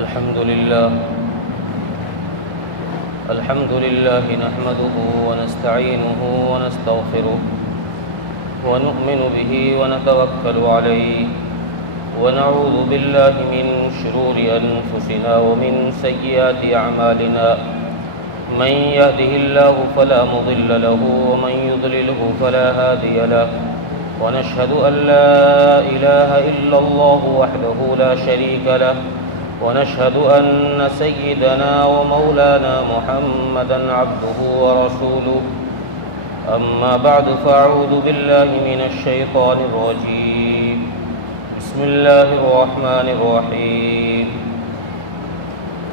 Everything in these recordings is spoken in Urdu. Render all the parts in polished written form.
الحمد لله نحمده ونستعينه ونستغفره ونؤمن به ونتوكل عليه ونعوذ بالله من شرور أنفسنا ومن سيئات أعمالنا من يهده الله فلا مضل له ومن يضلله فلا هادي له ونشهد أن لا إله إلا الله وحده لا شريك له ونشهد أن سيدنا ومولانا محمدًا عبده ورسوله أما بعد فأعوذ بالله من الشيطان الرجيم بسم الله الرحمن الرحيم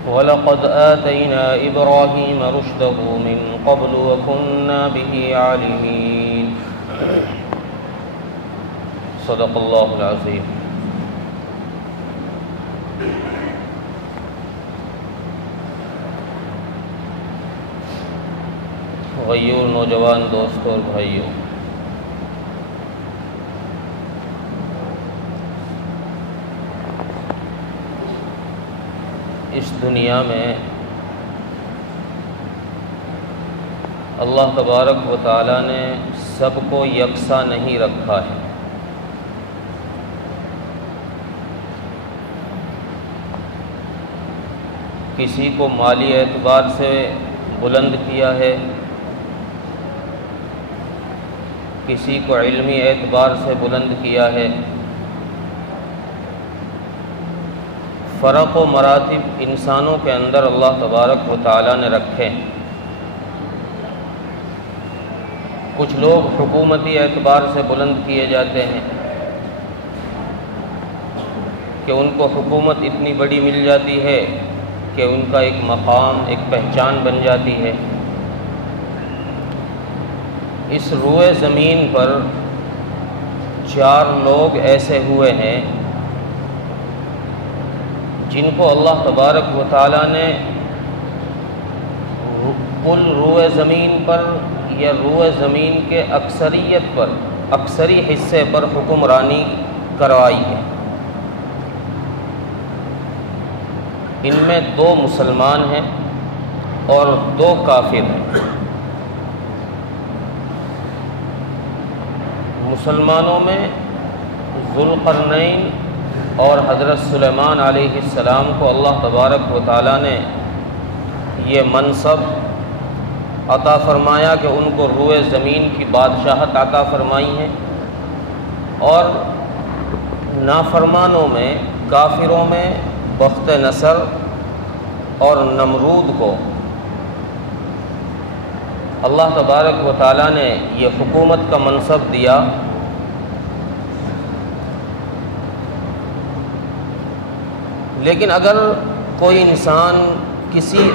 ولقد آتينا إبراهيم رشده من قبل وكنا به عالمين صدق الله العظيم۔ غیور نوجوان دوستوں اور بھائیوں، اس دنیا میں اللہ تبارک و تعالیٰ نے سب کو یکساں نہیں رکھا ہے۔ کسی کو مالی اعتبار سے بلند کیا ہے، کسی کو علمی اعتبار سے بلند کیا ہے۔ فرق و مراتب انسانوں کے اندر اللہ تبارک و تعالیٰ نے رکھے۔ کچھ لوگ حکومتی اعتبار سے بلند کیے جاتے ہیں کہ ان کو حکومت اتنی بڑی مل جاتی ہے کہ ان کا ایک مقام، ایک پہچان بن جاتی ہے۔ اس روئے زمین پر 4 لوگ ایسے ہوئے ہیں جن کو اللہ تبارک و تعالیٰ نے کل روئے زمین پر یا روئے زمین کے اکثریت پر، اکثری حصے پر حکمرانی کروائی ہے۔ ان میں 2 مسلمان ہیں اور 2 کافر ہیں۔ مسلمانوں میں ذوالقرنین اور حضرت سلیمان علیہ السلام کو اللہ تبارک و تعالیٰ نے یہ منصب عطا فرمایا کہ ان کو روئے زمین کی بادشاہت عطا فرمائی ہے، اور نافرمانوں میں، کافروں میں بخت نصر اور نمرود کو اللہ تبارک و تعالیٰ نے یہ حکومت کا منصب دیا۔ لیکن اگر کوئی انسان کسی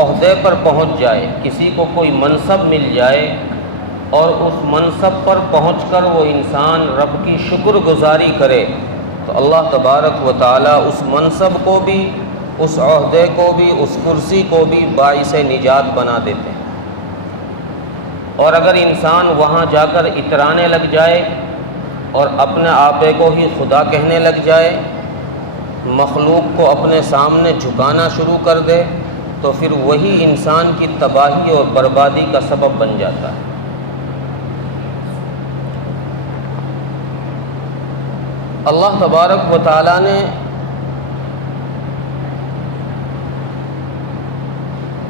عہدے پر پہنچ جائے، کسی کو کوئی منصب مل جائے اور اس منصب پر پہنچ کر وہ انسان رب کی شکر گزاری کرے تو اللہ تبارک و تعالیٰ اس منصب کو بھی، اس عہدے کو بھی، اس کرسی کو بھی باعث نجات بنا دیتے ہیں۔ اور اگر انسان وہاں جا کر اترانے لگ جائے اور اپنے آپے کو ہی خدا کہنے لگ جائے، مخلوق کو اپنے سامنے جھکانا شروع کر دے تو پھر وہی انسان کی تباہی اور بربادی کا سبب بن جاتا ہے۔ اللہ تبارک و تعالیٰ نے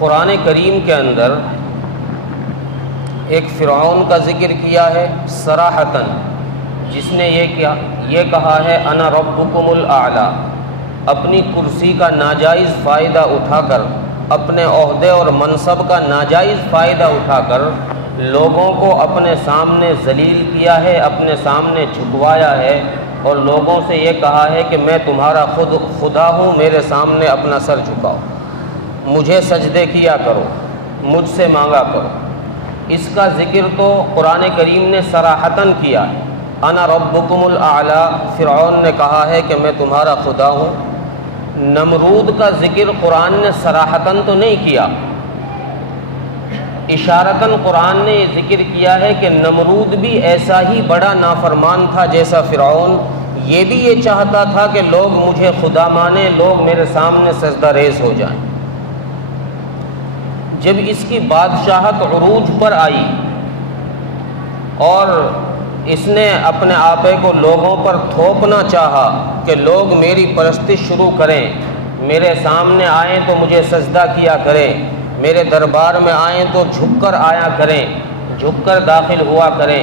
قرآن کریم کے اندر ایک فرعون کا ذکر کیا ہے صراحتاً، جس نے یہ کہا ہے انا ربکم الاعلی، اپنی کرسی کا ناجائز فائدہ اٹھا کر، اپنے عہدے اور منصب کا ناجائز فائدہ اٹھا کر لوگوں کو اپنے سامنے ذلیل کیا ہے، اپنے سامنے جھکوایا ہے، اور لوگوں سے یہ کہا ہے کہ میں تمہارا خود خدا ہوں، میرے سامنے اپنا سر جھکاؤ، مجھے سجدے کیا کرو، مجھ سے مانگا کرو۔ اس کا ذکر تو قرآن کریم نے صراحتاً کیا ہے، انا ربکم الاعلی، فرعون نے کہا ہے کہ میں تمہارا خدا ہوں۔ نمرود کا ذکر قرآن نے صراحتاً تو نہیں کیا، اشارتاً قرآن نے یہ ذکر کیا ہے کہ نمرود بھی ایسا ہی بڑا نافرمان تھا جیسا فرعون، یہ بھی یہ چاہتا تھا کہ لوگ مجھے خدا مانیں، لوگ میرے سامنے سجدہ ریز ہو جائیں۔ جب اس کی بادشاہت عروج پر آئی اور اس نے اپنے آپے کو لوگوں پر تھوپنا چاہا کہ لوگ میری پرستش شروع کریں، میرے سامنے آئیں تو مجھے سجدہ کیا کریں، میرے دربار میں آئیں تو جھک کر آیا کریں، جھک کر داخل ہوا کریں،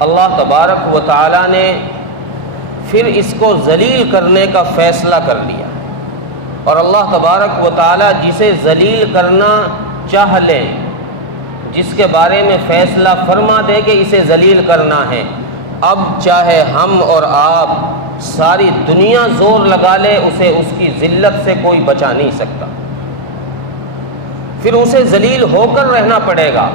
اللہ تبارک و تعالیٰ نے پھر اس کو ذلیل کرنے کا فیصلہ کر لیا۔ اور اللہ تبارک و تعالیٰ جسے ذلیل کرنا چاہ لے، جس کے بارے میں فیصلہ فرما دے کہ اسے ذلیل کرنا ہے، اب چاہے ہم اور آپ ساری دنیا زور لگا لے، اسے اس کی ذلت سے کوئی بچا نہیں سکتا۔ پھر اسے ذلیل ہو کر رہنا پڑے گا،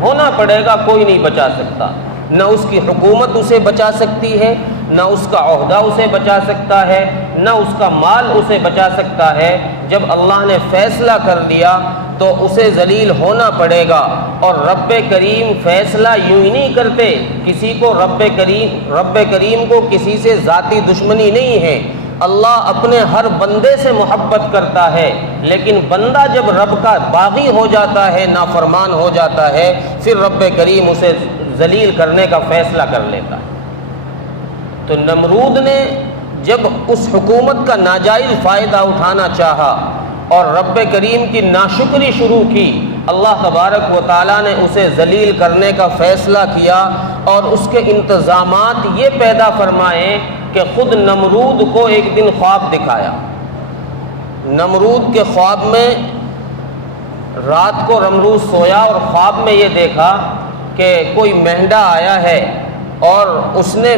ہونا پڑے گا، کوئی نہیں بچا سکتا۔ نہ اس کی حکومت اسے بچا سکتی ہے، نہ اس کا عہدہ اسے بچا سکتا ہے، نہ اس کا مال اسے بچا سکتا ہے۔ جب اللہ نے فیصلہ کر لیا تو اسے ذلیل ہونا پڑے گا۔ اور رب کریم فیصلہ یوں ہی نہیں کرتے، کسی کو رب کریم کو کسی سے ذاتی دشمنی نہیں ہے۔ اللہ اپنے ہر بندے سے محبت کرتا ہے، لیکن بندہ جب رب کا باغی ہو جاتا ہے، نافرمان ہو جاتا ہے، پھر رب کریم اسے ذلیل کرنے کا فیصلہ کر لیتا ہے۔ تو نمرود نے جب اس حکومت کا ناجائز فائدہ اٹھانا چاہا اور رب کریم کی ناشکری شروع کی، اللہ تبارک و تعالیٰ نے اسے ذلیل کرنے کا فیصلہ کیا اور اس کے انتظامات یہ پیدا فرمائے کہ خود نمرود کو ایک دن خواب دکھایا۔ نمرود کے خواب میں رات کو نمرود سویا اور خواب میں یہ دیکھا کہ کوئی مہنڈا آیا ہے اور اس نے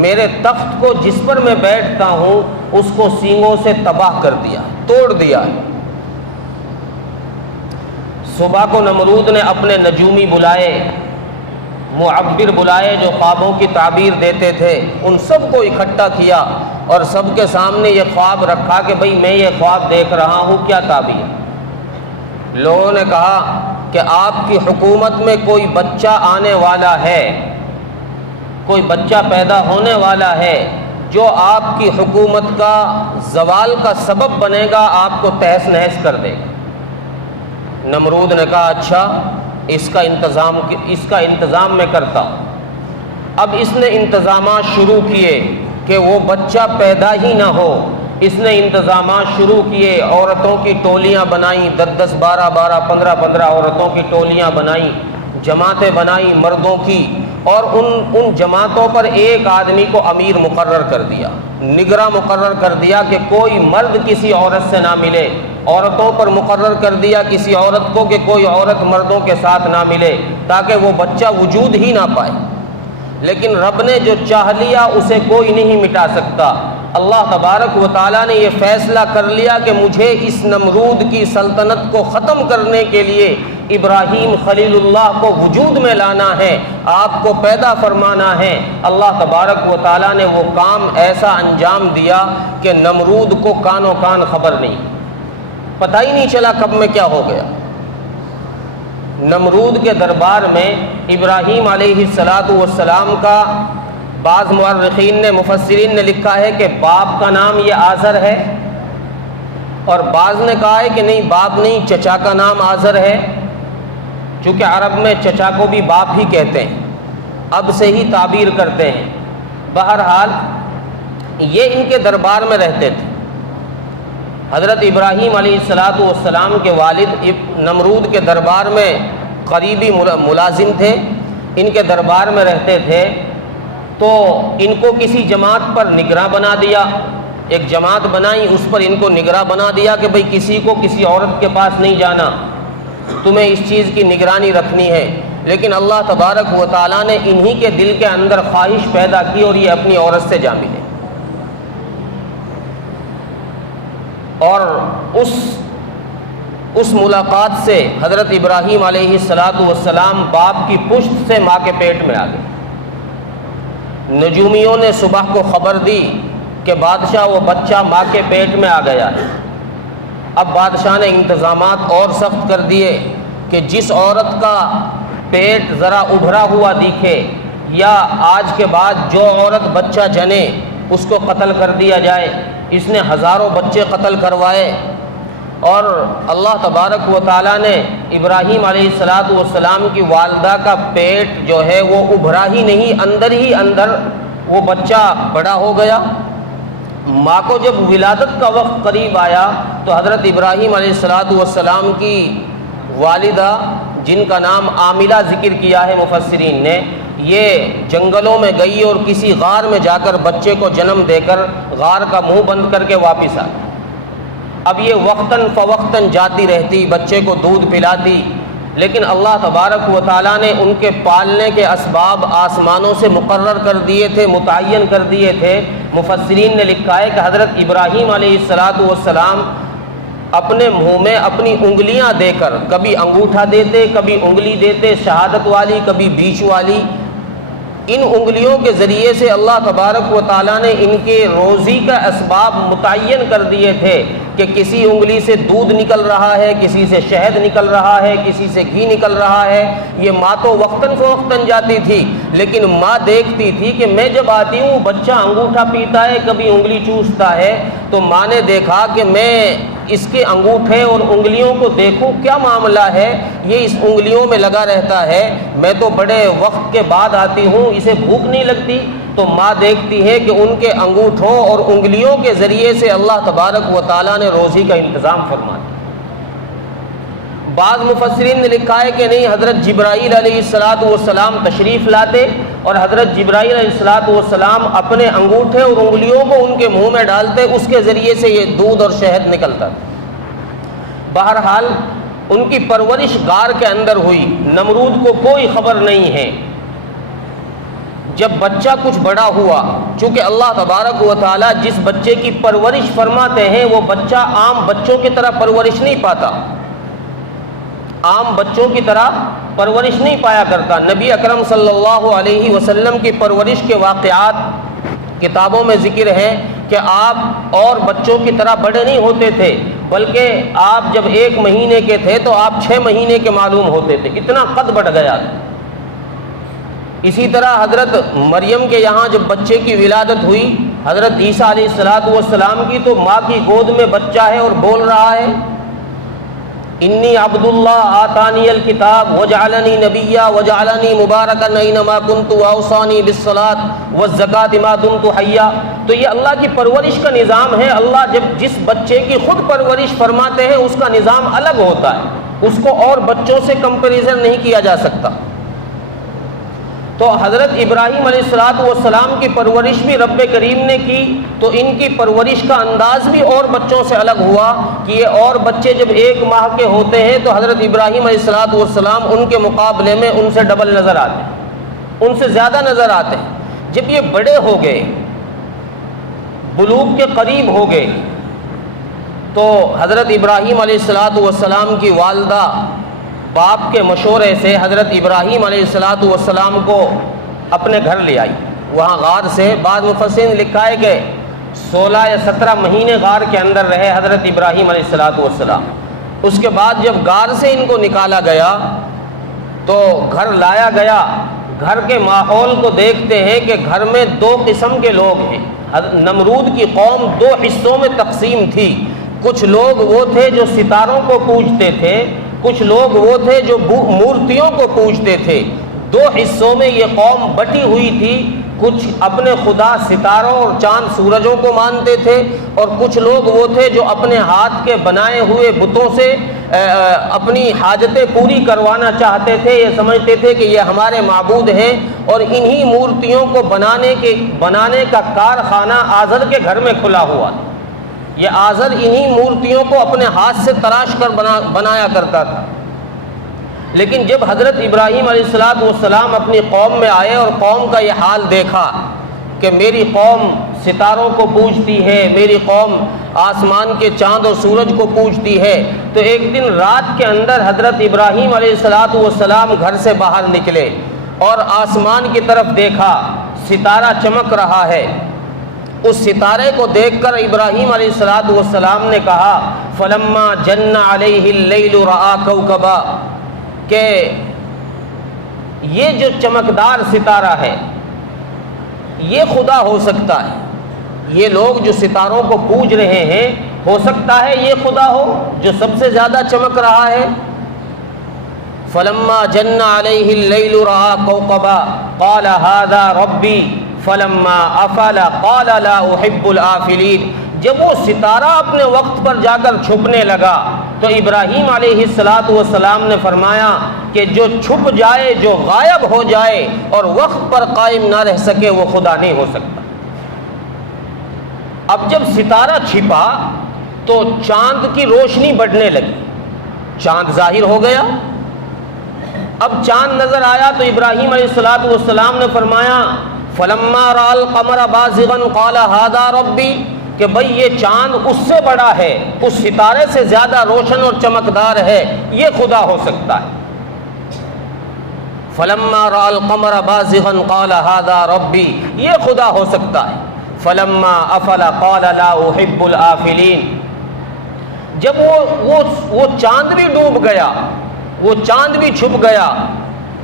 میرے تخت کو جس پر میں بیٹھتا ہوں اس کو سینگوں سے تباہ کر دیا، توڑ دیا۔ صبح کو نمرود نے اپنے نجومی بلائے، معبر بلائے جو خوابوں کی تعبیر دیتے تھے، ان سب کو اکٹھا کیا اور سب کے سامنے یہ خواب رکھا کہ بھئی میں یہ خواب دیکھ رہا ہوں، کیا تعبیر؟ لوگوں نے کہا کہ آپ کی حکومت میں کوئی بچہ آنے والا ہے، کوئی بچہ پیدا ہونے والا ہے جو آپ کی حکومت کا زوال کا سبب بنے گا، آپ کو تہس نہس کر دے گا۔ نمرود نے کہا اچھا، اس کا انتظام میں کرتا ہوں۔ اب اس نے انتظامات شروع کیے کہ وہ بچہ پیدا ہی نہ ہو۔ اس نے انتظامات شروع کیے، عورتوں کی ٹولیاں بنائیں، 10 12 15 عورتوں کی ٹولیاں بنائیں، جماعتیں بنائیں مردوں کی، اور ان جماعتوں پر ایک آدمی کو امیر مقرر کر دیا، نگراں مقرر کر دیا کہ کوئی مرد کسی عورت سے نہ ملے، عورتوں پر مقرر کر دیا کسی عورت کو کہ کوئی عورت مردوں کے ساتھ نہ ملے تاکہ وہ بچہ وجود ہی نہ پائے۔ لیکن رب نے جو چاہ لیا اسے کوئی نہیں مٹا سکتا۔ اللہ تبارک و تعالیٰ نے یہ فیصلہ کر لیا کہ مجھے اس نمرود کی سلطنت کو ختم کرنے کے لیے ابراہیم خلیل اللہ کو وجود میں لانا ہے، آپ کو پیدا فرمانا ہے۔ اللہ تبارک و تعالیٰ نے وہ کام ایسا انجام دیا کہ نمرود کو کانوں کان خبر نہیں، پتہ ہی نہیں چلا کب میں کیا ہو گیا۔ نمرود کے دربار میں ابراہیم علیہ السلام کا بعض مورخین نے، مفسرین نے لکھا ہے کہ باپ کا نام یہ آزر ہے، اور بعض نے کہا ہے کہ نہیں، باپ نہیں، چچا کا نام آزر ہے، چونکہ عرب میں چچا کو بھی باپ ہی کہتے ہیں، اب سے ہی تعبیر کرتے ہیں۔ بہرحال یہ ان کے دربار میں رہتے تھے۔ حضرت ابراہیم علیہ السلام کے والد نمرود کے دربار میں قریبی ملازم تھے، ان کے دربار میں رہتے تھے، تو ان کو کسی جماعت پر نگراں بنا دیا، ایک جماعت بنائی، اس پر ان کو نگراں بنا دیا کہ بھئی کسی کو کسی عورت کے پاس نہیں جانا، تمہیں اس چیز کی نگرانی رکھنی ہے۔ لیکن اللہ تبارک و تعالیٰ نے انہی کے دل کے اندر خواہش پیدا کی اور یہ اپنی عورت سے جا ملے، اور اس ملاقات سے حضرت ابراہیم علیہ السلام باپ کی پشت سے ماں کے پیٹ میں آ گئے۔ نجومیوں نے صبح کو خبر دی کہ بادشاہ وہ بچہ ماں کے پیٹ میں آ گیا ہے۔ اب بادشاہ نے انتظامات اور سخت کر دیے کہ جس عورت کا پیٹ ذرا ابھرا ہوا دکھے، یا آج کے بعد جو عورت بچہ جنے اس کو قتل کر دیا جائے۔ اس نے ہزاروں بچے قتل کروائے، اور اللہ تبارک و تعالیٰ نے ابراہیم علیہ السلام کی والدہ کا پیٹ جو ہے وہ ابھرا ہی نہیں، ہی اندر وہ بچہ بڑا ہو گیا۔ ماں کو جب ولادت کا وقت قریب آیا تو حضرت ابراہیم علیہ السلام کی والدہ، جن کا نام عاملہ ذکر کیا ہے مفسرین نے، یہ جنگلوں میں گئی اور کسی غار میں جا کر بچے کو جنم دے کر غار کا منہ بند کر کے واپس آئی۔ اب یہ وقتاً فوقتاً جاتی رہتی، بچے کو دودھ پلاتی، لیکن اللہ تبارک و تعالیٰ نے ان کے پالنے کے اسباب آسمانوں سے مقرر کر دیے تھے، متعین کر دیے تھے۔ مفسرین نے لکھا ہے کہ حضرت ابراہیم علیہ السلام اپنے منہ میں اپنی انگلیاں دے کر، کبھی انگوٹھا دیتے، کبھی انگلی دیتے شہادت والی، کبھی بیچ والی، ان انگلیوں کے ذریعے سے اللہ تبارک و تعالیٰ نے ان کے روزی کا اسباب متعین کر دیے تھے کہ کسی انگلی سے دودھ نکل رہا ہے، کسی سے شہد نکل رہا ہے، کسی سے گھی نکل رہا ہے۔ یہ ماں تو وقتاً فوقتاً جاتی تھی، لیکن ماں دیکھتی تھی کہ میں جب آتی ہوں بچہ انگوٹھا پیتا ہے، کبھی انگلی چوستا ہے، تو ماں نے دیکھا کہ میں اس کے انگوٹھے اور انگلیوں کو دیکھوں کیا معاملہ ہے، یہ اس انگلیوں میں لگا رہتا ہے، میں تو بڑے وقت کے بعد آتی ہوں، اسے بھوک نہیں لگتی۔ تو ماں دیکھتی ہے کہ ان کے انگوٹھوں اور انگلیوں کے ذریعے سے اللہ تبارک و تعالیٰ نے روزی کا انتظام فرما دیا۔ بعض مفسرین نے لکھا ہے کہ نہیں، حضرت جبرائیل علیہ السلام تشریف لاتے اور حضرت جبرائیل علیہ السلام اپنے انگوٹھے اور انگلیوں کو ان کے منہ میں ڈالتے، اس کے ذریعے سے یہ دودھ اور شہد نکلتا تھا۔ بہرحال ان کی پرورش غار کے اندر ہوئی، نمرود کو کوئی خبر نہیں ہے۔ جب بچہ کچھ بڑا ہوا، چونکہ اللہ تبارک و تعالیٰ جس بچے کی پرورش فرماتے ہیں وہ بچہ عام بچوں کی طرح پرورش نہیں پاتا، عام بچوں کی طرح پرورش نہیں پایا کرتا۔ نبی اکرم صلی اللہ علیہ وسلم کی پرورش کے واقعات کتابوں میں ذکر ہے کہ آپ اور بچوں کی طرح بڑے نہیں ہوتے تھے، بلکہ آپ جب 1 مہینے کے تھے تو آپ 6 مہینے کے معلوم ہوتے تھے، اتنا قد بڑھ گیا۔ اسی طرح حضرت مریم کے یہاں جب بچے کی ولادت ہوئی، حضرت عیسیٰ علیہ السلام کی، تو ماں کی گود میں بچہ ہے اور بول رہا ہے، انی عبد اللہ آتانی الکتاب وجعلنی نبیا وجعلنی مبارکا اینما کنت واوصانی بالصلاۃ والزکاۃ ما دمت حیا۔ تو یہ اللہ کی پرورش کا نظام ہے۔ اللہ جب جس بچے کی خود پرورش فرماتے ہیں اس کا نظام الگ ہوتا ہے، اس کو اور بچوں سے کمپیریزن نہیں کیا جا سکتا۔ تو حضرت ابراہیم علیہ السلام کی پرورش بھی رب کریم نے کی، تو ان کی پرورش کا انداز بھی اور بچوں سے الگ ہوا کہ یہ اور بچے جب 1 ماہ کے ہوتے ہیں تو حضرت ابراہیم علیہ السلام ان کے مقابلے میں ان سے ڈبل نظر آتے ہیں، ان سے زیادہ نظر آتے ہیں۔ جب یہ بڑے ہو گئے، بلوغ کے قریب ہو گئے، تو حضرت ابراہیم علیہ السلام کی والدہ باپ کے مشورے سے حضرت ابراہیم علیہ السلام کو اپنے گھر لے آئی، وہاں غار سے۔ بعض مفسرین نے لکھا ہے کہ 16 یا 17 مہینے غار کے اندر رہے حضرت ابراہیم علیہ السلام۔ اس کے بعد جب غار سے ان کو نکالا گیا تو گھر لایا گیا۔ گھر کے ماحول کو دیکھتے ہیں کہ گھر میں 2 قسم کے لوگ ہیں۔ نمرود کی قوم 2 حصوں میں تقسیم تھی۔ کچھ لوگ وہ تھے جو ستاروں کو پوجتے تھے، کچھ لوگ وہ تھے جو مورتیوں کو پوجتے تھے۔ 2 حصوں میں یہ قوم بٹی ہوئی تھی۔ کچھ اپنے خدا ستاروں اور چاند سورجوں کو مانتے تھے، اور کچھ لوگ وہ تھے جو اپنے ہاتھ کے بنائے ہوئے بتوں سے اپنی حاجتیں پوری کروانا چاہتے تھے۔ یہ سمجھتے تھے کہ یہ ہمارے معبود ہیں، اور انہی مورتیوں کو بنانے کا کارخانہ آزر کے گھر میں کھلا ہوا تھا۔ یہ آزر انہی مورتیوں کو اپنے ہاتھ سے تراش کر بنایا کرتا تھا۔ لیکن جب حضرت ابراہیم علیہ السلام اپنی قوم میں آئے اور قوم کا یہ حال دیکھا کہ میری قوم ستاروں کو پوجتی ہے، میری قوم آسمان کے چاند اور سورج کو پوجتی ہے، تو ایک دن رات کے اندر حضرت ابراہیم علیہ السلام گھر سے باہر نکلے اور آسمان کی طرف دیکھا، ستارہ چمک رہا ہے۔ اس ستارے کو دیکھ کر ابراہیم علیہ السلام نے کہا، فلما جن علیہ اللیل رآ کوکبا، کہ یہ جو چمکدار ستارہ ہے یہ خدا ہو سکتا ہے، یہ لوگ جو ستاروں کو پوج رہے ہیں، ہو سکتا ہے یہ خدا ہو جو سب سے زیادہ چمک رہا ہے۔ فلما جن علیہ اللیل رأى کوكبا قال هذا ربی فلما افل قال لا احب الآفلین۔ جب وہ ستارہ اپنے وقت پر جا کر چھپنے لگا تو ابراہیم علیہ السلام نے فرمایا کہ جو چھپ جائے، جو غائب ہو جائے اور وقت پر قائم نہ رہ سکے، وہ خدا نہیں ہو سکتا۔ اب جب ستارہ چھپا تو چاند کی روشنی بڑھنے لگی، چاند ظاہر ہو گیا۔ اب چاند نظر آیا تو ابراہیم علیہ السلام نے فرمایا فلما رأى القمر بازغا قال هذا ربی، کہ بھئی یہ چاند اس سے بڑا ہے، اس ستارے سے زیادہ روشن اور چمکدار ہے، یہ خدا ہو سکتا ہے۔ فلما رأى القمر بازغا قال هذا ربی، یہ خدا ہو سکتا ہے۔ فلما افل قال لا احب الآفلین۔ جب وہ چاند بھی ڈوب گیا، وہ چاند بھی چھپ گیا،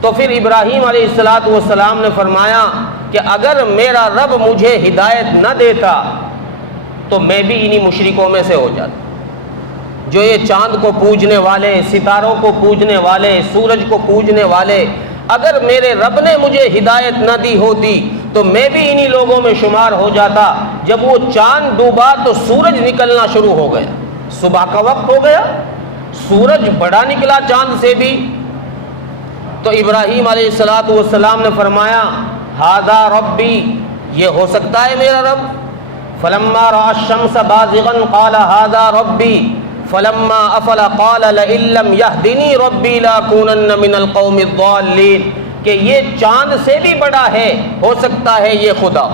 تو پھر ابراہیم علیہ السلام نے فرمایا کہ اگر میرا رب مجھے ہدایت نہ دیتا تو میں بھی انہی مشرکوں میں سے ہو جاتا۔ جو یہ چاند کو پوجنے والے، ستاروں کو پوجنے والے، سورج کو پوجنے والے، اگر میرے رب نے مجھے ہدایت نہ دی ہوتی تو میں بھی انہی لوگوں میں شمار ہو جاتا۔ جب وہ چاند ڈوبا تو سورج نکلنا شروع ہو گیا، صبح کا وقت ہو گیا، سورج بڑا نکلا چاند سے بھی۔ تو ابراہیم علیہ السلام نے فرمایا ھذا ربی، یہ ہو سکتا ہے میرا رب۔ فلما رأى الشمس بازغا قال ھذا ربی فلما افل قال لئن لم يهدني ربی لاکونن من القوم الضالین، کہ یہ چاند سے بھی بڑا ہے، ہو سکتا ہے یہ خدا۔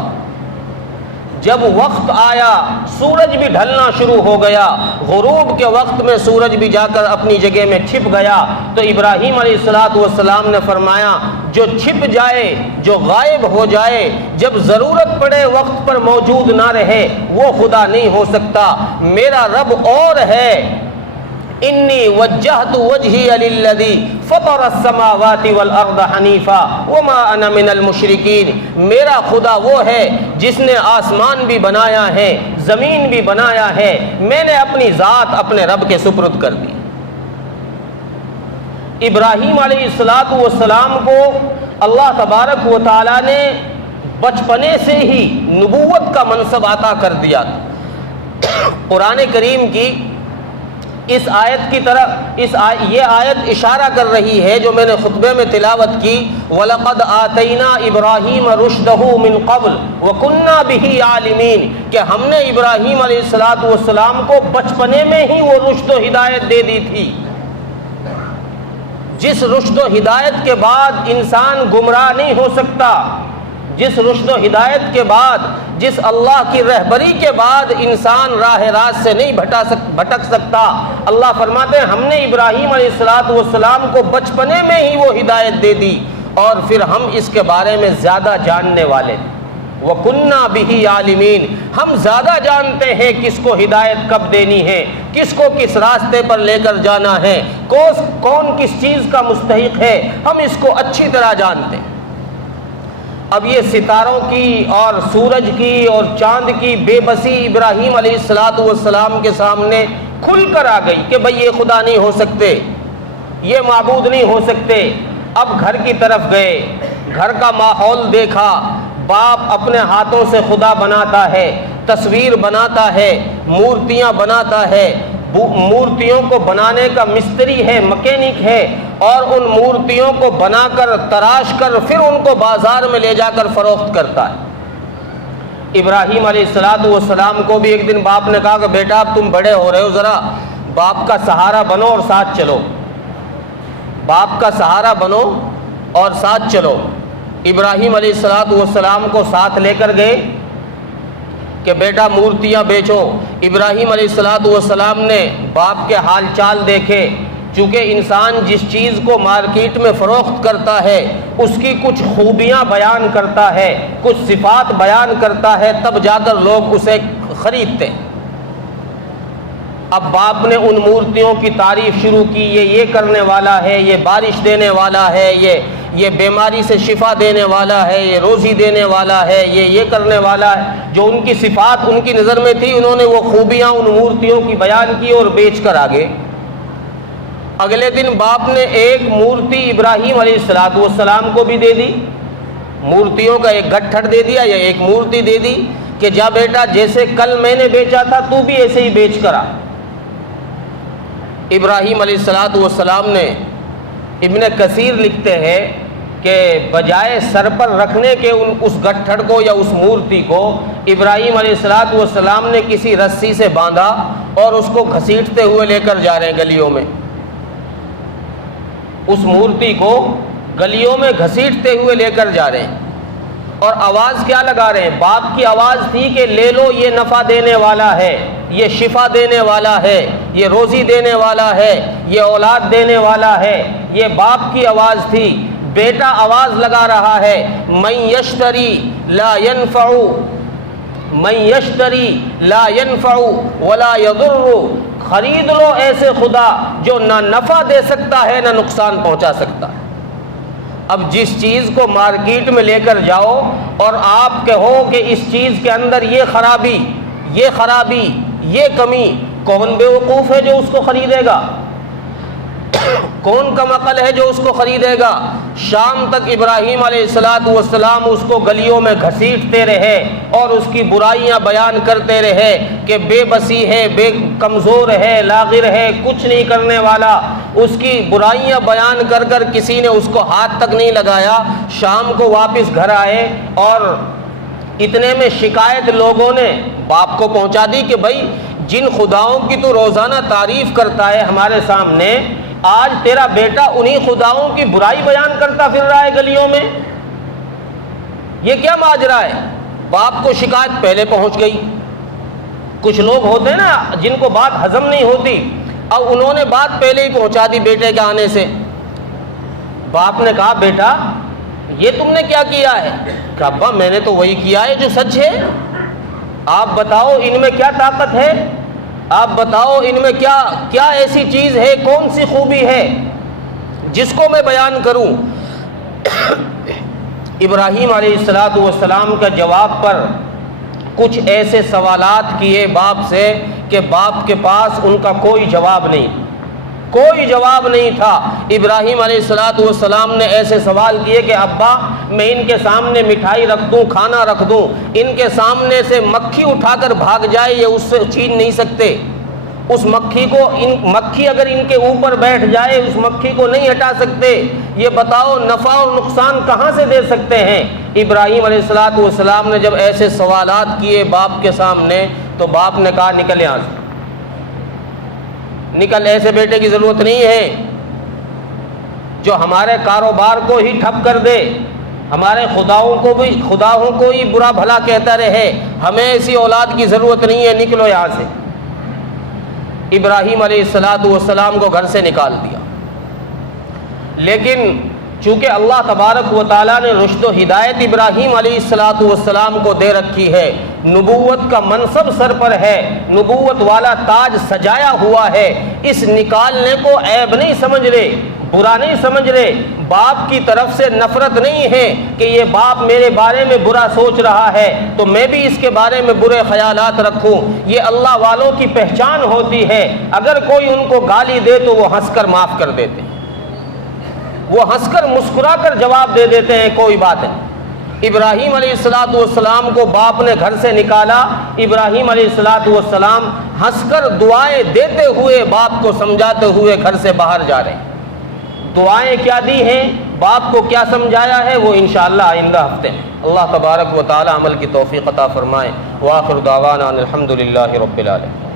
جب وقت آیا سورج بھی ڈھلنا شروع ہو گیا، غروب کے وقت میں سورج بھی جا کر اپنی جگہ میں چھپ گیا، تو ابراہیم علیہ السلام نے فرمایا جو چھپ جائے، جو غائب ہو جائے، جب ضرورت پڑے وقت پر موجود نہ رہے، وہ خدا نہیں ہو سکتا۔ میرا رب اور ہے۔ انی وجہت وجہی للذی فطر السماوات والارض حنیفا وما انا من المشرکین، میرا خدا وہ ہے جس نے آسمان بھی بنایا ہے، زمین بھی بنایا ہے، میں نے اپنی ذات اپنے رب کے سپرد کر دی۔ ابراہیم علیہ السلام کو اللہ تبارک و تعالی نے بچپنے سے ہی نبوت کا منصب عطا کر دیا تھا۔ قرآن کریم کی اس آیت کی طرف یہ آیت اشارہ کر رہی ہے جو میں نے خطبے میں تلاوت کی، وَلَقَدْ آتَيْنَا إِبْرَاهِيمَ رُشْدَهُ مِنْ قَبْلُ وَكُنَّا بِهِ عَالِمِينَ، کہ ہم نے ابراہیم علیہ السلام کو بچپنے میں ہی وہ رشد و ہدایت دے دی تھی۔ جس رشد و ہدایت کے بعد انسان گمراہ نہیں ہو سکتا، جس رشد و ہدایت کے بعد، جس اللہ کی رہبری کے بعد انسان راہ راست سے نہیں بھٹک سکتا۔ اللہ فرماتے ہیں ہم نے ابراہیم علیہ السلام کو بچپنے میں ہی وہ ہدایت دے دی، اور پھر ہم اس کے بارے میں زیادہ جاننے والے، وَكُنَّا بِهِ عَالِمِينَ، ہم زیادہ جانتے ہیں کس کو ہدایت کب دینی ہے، کس کو کس راستے پر لے کر جانا ہے، کون کس چیز کا مستحق ہے، ہم اس کو اچھی طرح جانتے ہیں۔ اب یہ ستاروں کی اور سورج کی اور چاند کی بے بسی ابراہیم علیہ السلام کے سامنے کھل کر آ گئی کہ بھئی یہ خدا نہیں ہو سکتے، یہ معبود نہیں ہو سکتے۔ اب گھر کی طرف گئے، گھر کا ماحول دیکھا، باپ اپنے ہاتھوں سے خدا بناتا ہے، تصویر بناتا ہے، مورتیاں بناتا ہے، مورتیوں کو بنانے کا مستری ہے، مکینک ہے، اور ان مورتیوں کو بنا کر تراش کر پھر ان کو بازار میں لے جا کر فروخت کرتا ہے۔ ابراہیم علیہ السلام کو بھی ایک دن باپ نے کہا کہ بیٹا اب تم بڑے ہو رہے ہو، ذرا باپ کا سہارا بنو اور ساتھ چلو، باپ کا سہارا بنو اور ساتھ چلو۔ ابراہیم علیہ السلام کو ساتھ لے کر گئے کہ بیٹا مورتیاں بیچو۔ ابراہیم علیہ السلام نے باپ کے حال چال دیکھے، چونکہ انسان جس چیز کو مارکیٹ میں فروخت کرتا ہے اس کی کچھ خوبیاں بیان کرتا ہے، کچھ صفات بیان کرتا ہے، تب جا کر لوگ اسے خریدتے۔ اب باپ نے ان مورتیوں کی تعریف شروع کی، یہ کرنے والا ہے، یہ بارش دینے والا ہے، یہ بیماری سے شفا دینے والا ہے، یہ روزی دینے والا ہے، یہ کرنے والا ہے، جو ان کی صفات ان کی نظر میں تھی انہوں نے وہ خوبیاں ان مورتیوں کی بیان کی اور بیچ کر آگے۔ اگلے دن باپ نے ایک مورتی ابراہیم علیہ السلام کو بھی دے دی، مورتیوں کا ایک گٹھڑ دے دیا یا ایک مورتی دے دی کہ جا بیٹا جیسے کل میں نے بیچا تھا تو بھی ایسے ہی بیچ کرا۔ ابراہیم علیہ السلام نے، ابن کثیر لکھتے ہیں کہ بجائے سر پر رکھنے کے اس گٹھڑ کو یا اس مورتی کو ابراہیم علیہ السلام نے کسی رسی سے باندھا اور اس کو گھسیٹتے ہوئے لے کر جا رہے ہیں گلیوں میں، اس مورتی کو گلیوں میں گھسیٹتے ہوئے لے کر جا رہے ہیں، اور آواز کیا لگا رہے ہیں؟ باپ کی آواز تھی کہ لے لو، یہ نفع دینے والا ہے، یہ شفا دینے والا ہے، یہ روزی دینے والا ہے، یہ اولاد دینے والا ہے، یہ باپ کی آواز تھی۔ بیٹا آواز لگا رہا ہے، من یشتری لا ینفع، من یشتری لا ینفع ولا یضر، خرید لو ایسے خدا جو نہ نفع دے سکتا ہے نہ نقصان پہنچا سکتا ہے۔ اب جس چیز کو مارکیٹ میں لے کر جاؤ اور آپ کہو کہ اس چیز کے اندر یہ خرابی، یہ کمی، کون بیوقوف ہے جو اس کو خریدے گا؟ کون کم عقل ہے جو اس کو خریدے گا؟ شام تک ابراہیم علیہ السلام اس کو گلیوں میں گھسیٹتے رہے اور اس کی برائیاں بیان کرتے رہے کہ بے بسی ہے، بے کمزور ہے، لاغر ہے، کچھ نہیں کرنے والا۔ اس کی برائیاں بیان کر کر کسی نے اس کو ہاتھ تک نہیں لگایا۔ شام کو واپس گھر آئے اور اتنے میں شکایت لوگوں نے باپ کو پہنچا دی کہ بھائی جن خداؤں کی تو روزانہ تعریف کرتا ہے ہمارے سامنے، آج تیرا بیٹا انہی خداؤں کی برائی بیان کرتا پھر رہا ہے گلیوں میں، یہ کیا ماجرا ہے؟ باپ کو شکایت پہلے پہنچ گئی۔ کچھ لوگ ہوتے ہیں نا جن کو بات ہضم نہیں ہوتی، اب انہوں نے بات پہلے ہی پہنچا دی بیٹے کے آنے سے۔ باپ نے کہا بیٹا یہ تم نے کیا کیا ہے؟ کہ ابا میں نے تو وہی کیا ہے جو سچ ہے، آپ بتاؤ ان میں کیا طاقت ہے، آپ بتاؤ ان میں کیا ایسی چیز ہے، کون سی خوبی ہے جس کو میں بیان کروں؟ ابراہیم علیہ السلام کا جواب پر کچھ ایسے سوالات کیے باپ سے کہ باپ کے پاس ان کا کوئی جواب نہیں تھا۔ ابراہیم علیہ السلام نے ایسے سوال کیے کہ ابا میں ان کے سامنے مٹھائی رکھ دوں، کھانا رکھ دوں، ان کے سامنے سے مکھی اٹھا کر بھاگ جائے یہ اس سے چھین نہیں سکتے، اس مکھی اگر ان کے اوپر بیٹھ جائے اس مکھی کو نہیں ہٹا سکتے، یہ بتاؤ نفع اور نقصان کہاں سے دے سکتے ہیں؟ ابراہیم علیہ السلام نے جب ایسے سوالات کیے باپ کے سامنے تو باپ نے کہا نکل یہاں سے، نکل، ایسے بیٹے کی ضرورت نہیں ہے جو ہمارے کاروبار کو ہی ٹھپ کر دے، ہمارے خداؤں کو ہی برا بھلا کہتا رہے، ہمیں ایسی اولاد کی ضرورت نہیں ہے، نکلو یہاں سے۔ ابراہیم علیہ السلام کو گھر سے نکال دیا، لیکن چونکہ اللہ تبارک و تعالیٰ نے رشد و ہدایت ابراہیم علیہ السلام کو دے رکھی ہے، نبوت کا منصب سر پر ہے، نبوت والا تاج سجایا ہوا ہے، اس نکالنے کو عیب نہیں سمجھ رہے، برا نہیں سمجھ رہے، باپ کی طرف سے نفرت نہیں ہے کہ یہ باپ میرے بارے میں برا سوچ رہا ہے تو میں بھی اس کے بارے میں برے خیالات رکھوں۔ یہ اللہ والوں کی پہچان ہوتی ہے، اگر کوئی ان کو گالی دے تو وہ ہنس کر معاف کر دیتے ہیں، وہ ہنس کر مسکرا کر جواب دے دیتے ہیں، کوئی بات نہیں۔ ابراہیم علیہ السلام کو باپ نے گھر سے نکالا، ابراہیم علیہ السلام ہنس کر دعائیں دیتے ہوئے باپ کو سمجھاتے ہوئے گھر سے باہر جا رہے ہیں۔ دعائیں کیا دی ہیں، باپ کو کیا سمجھایا ہے، وہ انشاءاللہ آئندہ ہفتے میں۔ اللہ تبارک و تعالی عمل کی توفیق عطا فرمائے۔ وآخر دعوانا الحمدللہ رب العالمین۔